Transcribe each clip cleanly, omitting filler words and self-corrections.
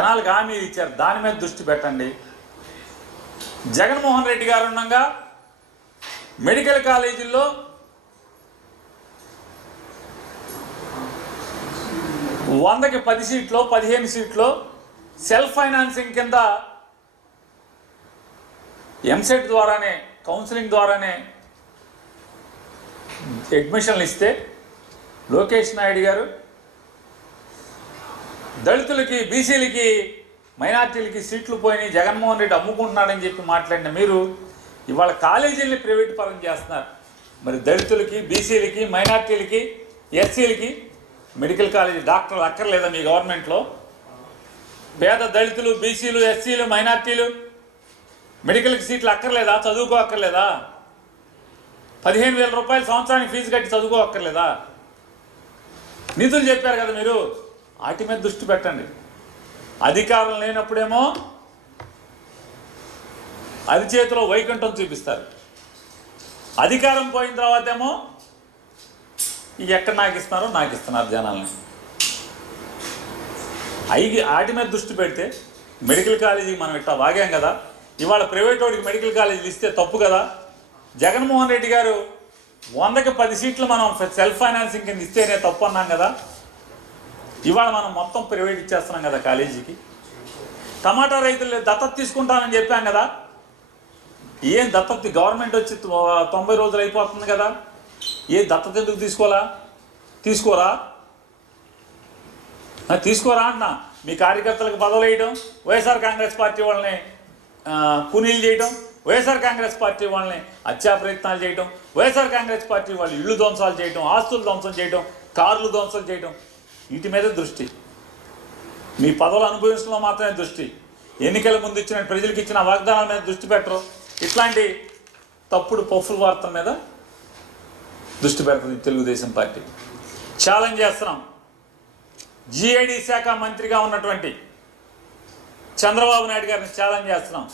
జనాలకు హామీ ఇచ్చారు, దాని మీద దృష్టి పెట్టండి. జగన్మోహన్ రెడ్డి గారు ఉండగా మెడికల్ కాలేజీల్లో వందకి 10 సీట్లో 15 సీట్లో సెల్ఫ్ ఫైనాన్సింగ్ కింద ఎంసెట్ ద్వారానే కౌన్సిలింగ్ ద్వారానే అడ్మిషన్లు ఇస్తే లోకేష్ నాయుడు గారు దళితులకి, బీసీలకి, మైనార్టీలకి సీట్లు పోయినాయి, జగన్మోహన్ రెడ్డి అమ్ముకుంటున్నాడని చెప్పి మాట్లాడిన మీరు ఇవాళ కాలేజీలని ప్రైవేట్ పరం చేస్తున్నారు. మరి దళితులకి, బీసీలకి, మైనార్టీలకి, ఎస్సీలకి మెడికల్ కాలేజీ డాక్టర్లు అక్కర్లేదా మీ గవర్నమెంట్లో? పేద దళితులు, బీసీలు, ఎస్సీలు, మైనార్టీలు మెడికల్కి సీట్లు అక్కర్లేదా? చదువుకో అక్కర్లేదా? 15,000 రూపాయలు సంవత్సరానికి ఫీజు కట్టి చదువుకో అక్కర్లేదా? నిధులు చెప్పారు కదా మీరు, వాటి మీద దృష్టి పెట్టండి. అధికారం లేనప్పుడేమో అరిచేతిలో వైకుంఠం చూపిస్తారు, అధికారం పోయిన తర్వాత ఏమో ఎక్కడ నాకు ఇస్తున్నారు జనాల్ని. వాటి మీద దృష్టి పెడితే మెడికల్ కాలేజీకి మనం ఇట్లా వాగాం కదా, ఇవాళ ప్రైవేట్ వాడికి మెడికల్ కాలేజీలు ఇస్తే తప్పు కదా. జగన్మోహన్ రెడ్డి గారు 100కి 10 సీట్లు మనం సెల్ఫ్ ఫైనాన్సింగ్ కింద ఇస్తేనే తప్పు అన్నాం కదా. ఇవాళ మనం మొత్తం ప్రైవేట్ ఇచ్చేస్తున్నాం కదా కాలేజీకి. టమాటా రైతులు దత్తత తీసుకుంటానని చెప్పాం కదా, ఏం దత్తత? గవర్నమెంట్ వచ్చి 90 రోజులు అయిపోతుంది కదా, ఏ దత్తత ఎందుకు తీసుకోరా అన్నా. మీ కార్యకర్తలకు బదులు వేయడం, వైఎస్ఆర్ కాంగ్రెస్ పార్టీ వాళ్ళని కూనీలు చేయడం, వైఎస్ఆర్ కాంగ్రెస్ పార్టీ వాళ్ళని హత్యా ప్రయత్నాలు చేయడం, వైఎస్ఆర్ కాంగ్రెస్ పార్టీ వాళ్ళు ఇళ్ళు ధ్వంసాలు చేయడం, ఆస్తులు ధ్వంసం చేయడం, కార్లు ధ్వంసం చేయడం, వీటి మీద దృష్టి. మీ పదవులు అనుభవించడంలో మాత్రమే దృష్టి. ఎన్నికల ముందు ఇచ్చిన ప్రజలకు ఇచ్చిన వాగ్దానాల మీద దృష్టి పెట్టరు. ఇట్లాంటి తప్పుడు పఫుల్ వార్తల మీద దృష్టి పెడుతుంది తెలుగుదేశం పార్టీ. ఛాలెంజ్ చేస్తున్నాం. జిఐడి శాఖ మంత్రిగా ఉన్నటువంటి చంద్రబాబు నాయుడు గారిని ఛాలెంజ్ చేస్తున్నాం.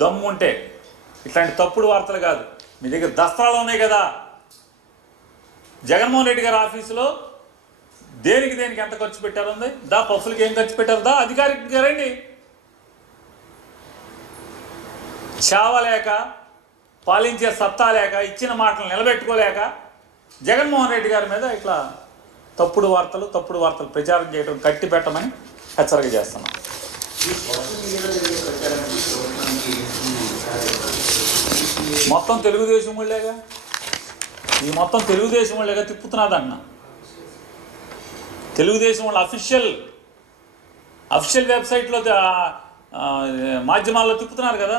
దమ్ముంటే ఇట్లాంటి తప్పుడు వార్తలు కాదు, మీ దగ్గర దస్త్రాలు ఉన్నాయి కదా. జగన్మోహన్ రెడ్డి గారి ఆఫీసులో దేనికి ఎంత ఖర్చు పెట్టారు ఉంది, దా పఫులకి ఏం ఖర్చు పెట్టారు, దా అధికారికంగా రండి. చావలేక, పాలించే సత్తా లేక, ఇచ్చిన మాటలు నిలబెట్టుకోలేక జగన్మోహన్ రెడ్డి గారి మీద ఇట్లా తప్పుడు వార్తలు ప్రచారం చేయడం కట్టి పెట్టమని హెచ్చరిక చేస్తున్నాం. మొత్తం తెలుగుదేశం వాళ్ళేగా, ఈ మొత్తం తెలుగుదేశం వాళ్ళేగా తిప్పుతున్నదన్న. తెలుగుదేశం వాళ్ళ అఫీషియల్ వెబ్సైట్లో మాధ్యమాల్లో తిప్పుతున్నారు కదా.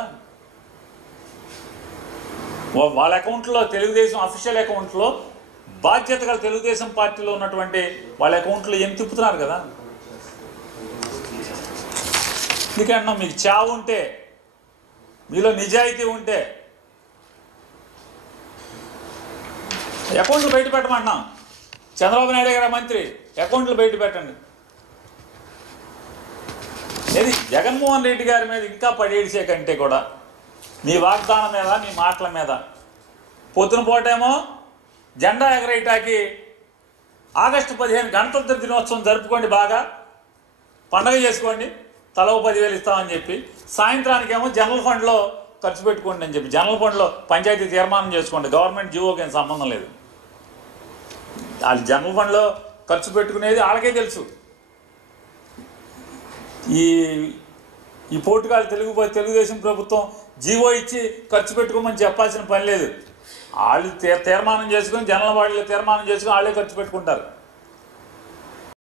వాళ్ళ అకౌంట్లో, తెలుగుదేశం అఫీషియల్ అకౌంట్లో బాధ్యత గల తెలుగుదేశం పార్టీలో ఉన్నటువంటి వాళ్ళ అకౌంట్లో ఏం తిప్పుతున్నారు కదా. ఎందుకంటున్నా, మీకు చావు ఉంటే, మీలో నిజాయితీ ఉంటే అకౌంట్లు బయట పెట్టమంటున్నాం. చంద్రబాబు నాయుడు గారు మంత్రి, అకౌంట్లు బయట పెట్టండి. ఇది జగన్మోహన్ రెడ్డి గారి మీద ఇంకా పడేసే కంటే కూడా మీ వాగ్దానం మీద, మీ మాటల మీద పొద్దున పూటేమో జెండా ఎగరేయటానికి ఆగస్టు 15 గణతంత్ర దినోత్సవం జరుపుకోండి, బాగా పండగ చేసుకోండి, తలో 10,000 ఇస్తామని చెప్పి, సాయంత్రానికేమో జనరల్ ఫండ్లో ఖర్చు పెట్టుకోండి అని చెప్పి, జనరల్ ఫండ్లో పంచాయతీ తీర్మానం చేసుకోండి, గవర్నమెంట్ జీవోకి ఏం సంబంధం లేదు. వాళ్ళు జనరల్ ఫండ్లో ఖర్చు పెట్టుకునేది వాళ్ళకే తెలుసు. ఈ పోటుగాలు తెలుగుదేశం ప్రభుత్వం జీవో ఇచ్చి ఖర్చు పెట్టుకోమని చెప్పాల్సిన పని లేదు. వాళ్ళు తీర్మానం చేసుకొని, జనరల్ బాడీలో తీర్మానం చేసుకొని వాళ్ళే ఖర్చు పెట్టుకుంటారు.